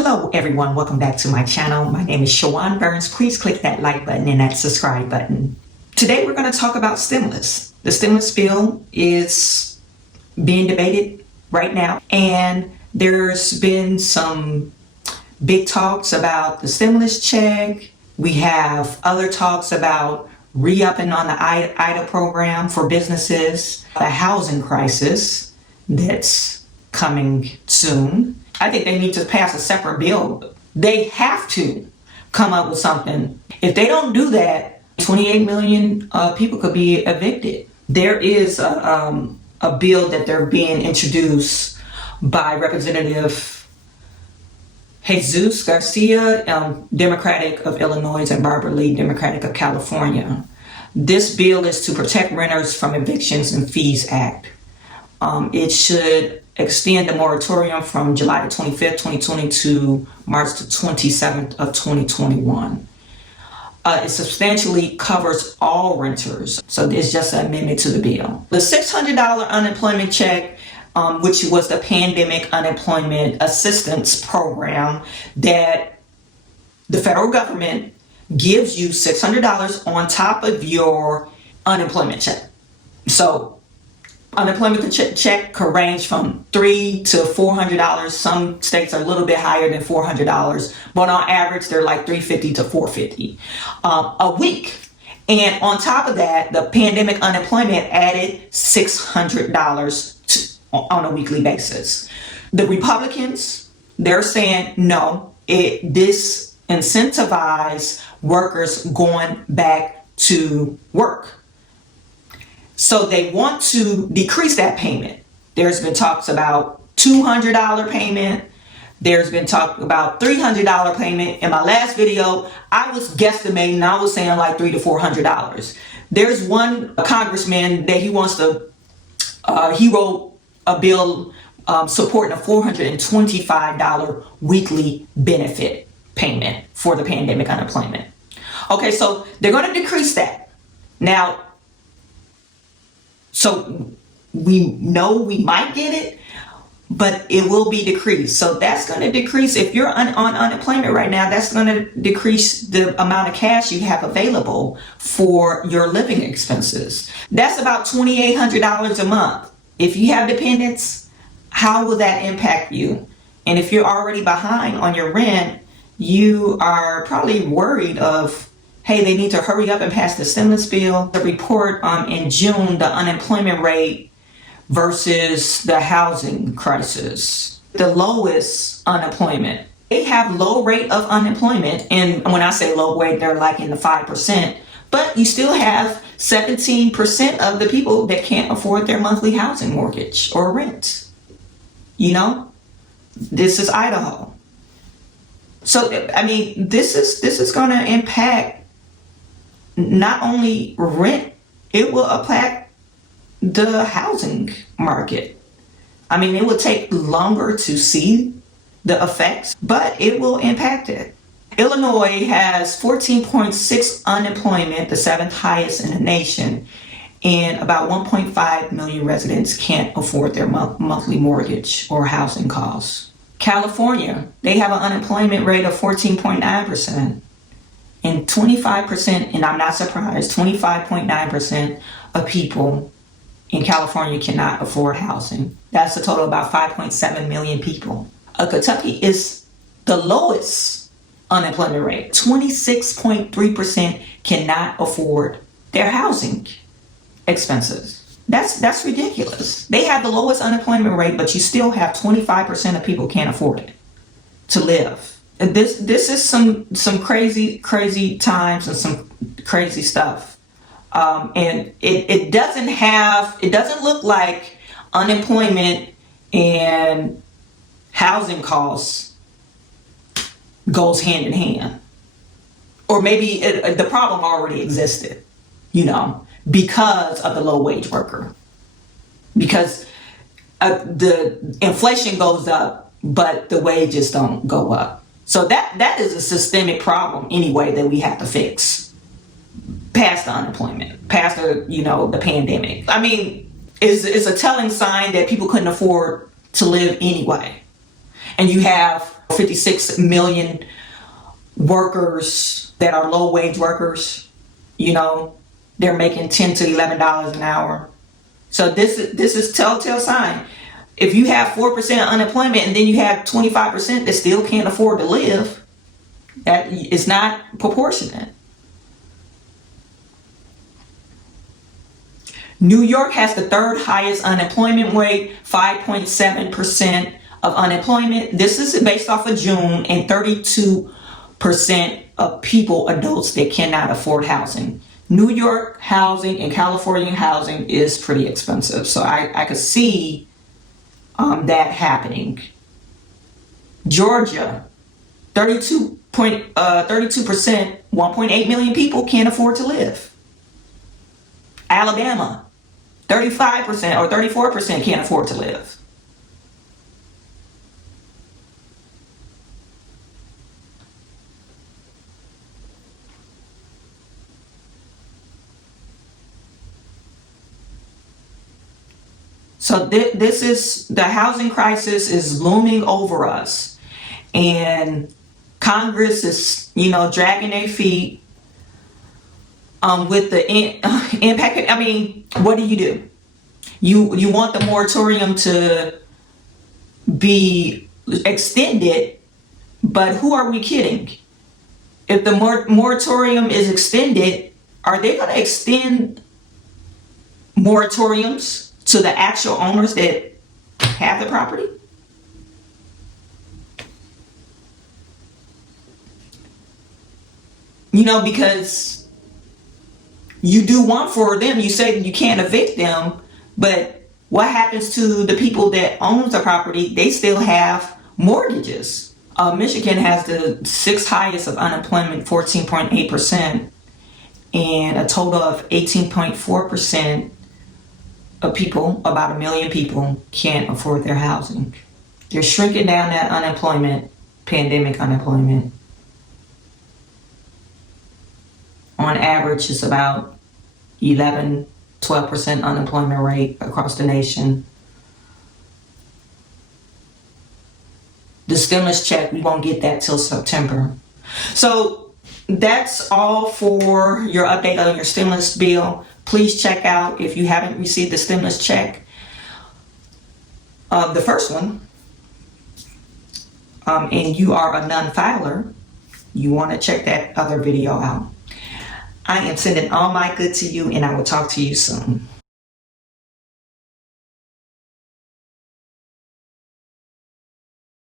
Hello everyone, welcome back to my channel. My name is Chawanne Burns. Please click that like button and that subscribe button. Today we're going to talk about stimulus. The stimulus bill is being debated right now, and there's been some big talks about the stimulus check. We have other talks about re-upping on the EIDL program for businesses, the housing crisis that's coming soon. I think they need to pass a separate bill. They have to come up with something. If they don't do that, 28 million people could be evicted. There is a bill that they're being introduced by Representative Jesus Garcia, Democratic of Illinois, and Barbara Lee, Democratic of California. This bill is to protect renters from Evictions and Fees Act. It should extend the moratorium from July the 25th, 2020 to March the 27th of 2021. It substantially covers all renters, so it's just an amendment to the bill. The $600 unemployment check, which was the pandemic unemployment assistance program that the federal government gives you $600 on top of your unemployment check. So unemployment check could range from $300 to $400. Some states are a little bit higher than $400, but on average, they're like $350 to $450 a week. And on top of that, the pandemic unemployment added $600 on a weekly basis. The Republicans, they're saying no, this incentivizes workers going back to work. So they want to decrease that payment. There's been talks about $200 payment. There's been talk about $300 payment. In my last video, I was guesstimating, I was saying like $300 to $400. There's one congressman that he wants to, he wrote a bill supporting a $425 weekly benefit payment for the pandemic unemployment. Okay, so they're going to decrease that. Now, so we know we might get it, but it will be decreased. So that's going to decrease. If you're on unemployment right now, that's going to decrease the amount of cash you have available for your living expenses. That's about $2,800 a month. If you have dependents, how will that impact you? And if you're already behind on your rent, you are probably worried of, hey, they need to hurry up and pass the stimulus bill. The report in June, the unemployment rate versus the housing crisis. The lowest unemployment. They have low rate of unemployment. And when I say low rate, they're like in the 5%. But you still have 17% of the people that can't afford their monthly housing mortgage or rent. You know, this is Idaho. So, I mean, this is going to impact not only rent, it will impact the housing market. I mean, it will take longer to see the effects, but it will impact it. Illinois has 14.6 unemployment, the seventh highest in the nation, and about 1.5 million residents can't afford their monthly mortgage or housing costs. California, they have an unemployment rate of 14.9%. And 25%, and I'm not surprised, 25.9% of people in California cannot afford housing. That's a total of about 5.7 million people. Kentucky is the lowest unemployment rate. 26.3% cannot afford their housing expenses. That's ridiculous. They have the lowest unemployment rate, but you still have 25% of people can't afford it to live. This is some crazy times and some crazy stuff, and it doesn't look like unemployment and housing costs goes hand in hand, or maybe the problem already existed, you know, because of the low wage worker, because the inflation goes up, but the wages don't go up. So that is a systemic problem anyway that we have to fix. Past the unemployment, past the pandemic. I mean, it's a telling sign that people couldn't afford to live anyway. And you have 56 million workers that are low wage workers, you know, they're making $10 to $11 an hour. So this is telltale sign. If you have 4% unemployment and then you have 25% that still can't afford to live, that is not proportionate. New York has the third highest unemployment rate, 5.7% of unemployment. This is based off of June, and 32% of people, adults, that cannot afford housing. New York housing and California housing is pretty expensive. So I could see that happening. Georgia, 32%, 1.8 million people can't afford to live. Alabama, 35% or 34% can't afford to live. So this is, the housing crisis is looming over us, and Congress is, you know, dragging their feet with the impact. I mean, what do? You want the moratorium to be extended, but who are we kidding? If the moratorium is extended, are they going to extend moratoriums to the actual owners that have the property? You know, because you do want for them, you say that you can't evict them, but what happens to the people that owns the property? They still have mortgages. Michigan has the sixth highest of unemployment, 14.8%, and a total of 18.4% of people, about 1 million people, can't afford their housing. They're shrinking down that unemployment, pandemic unemployment. On average, it's about 11-12% unemployment rate across the nation. The stimulus check, we won't get that till September. So that's all for your update on your stimulus bill. Please check out, if you haven't received the stimulus check, the first one, and you are a non-filer, you want to check that other video out. I am sending all my good to you, and I will talk to you soon.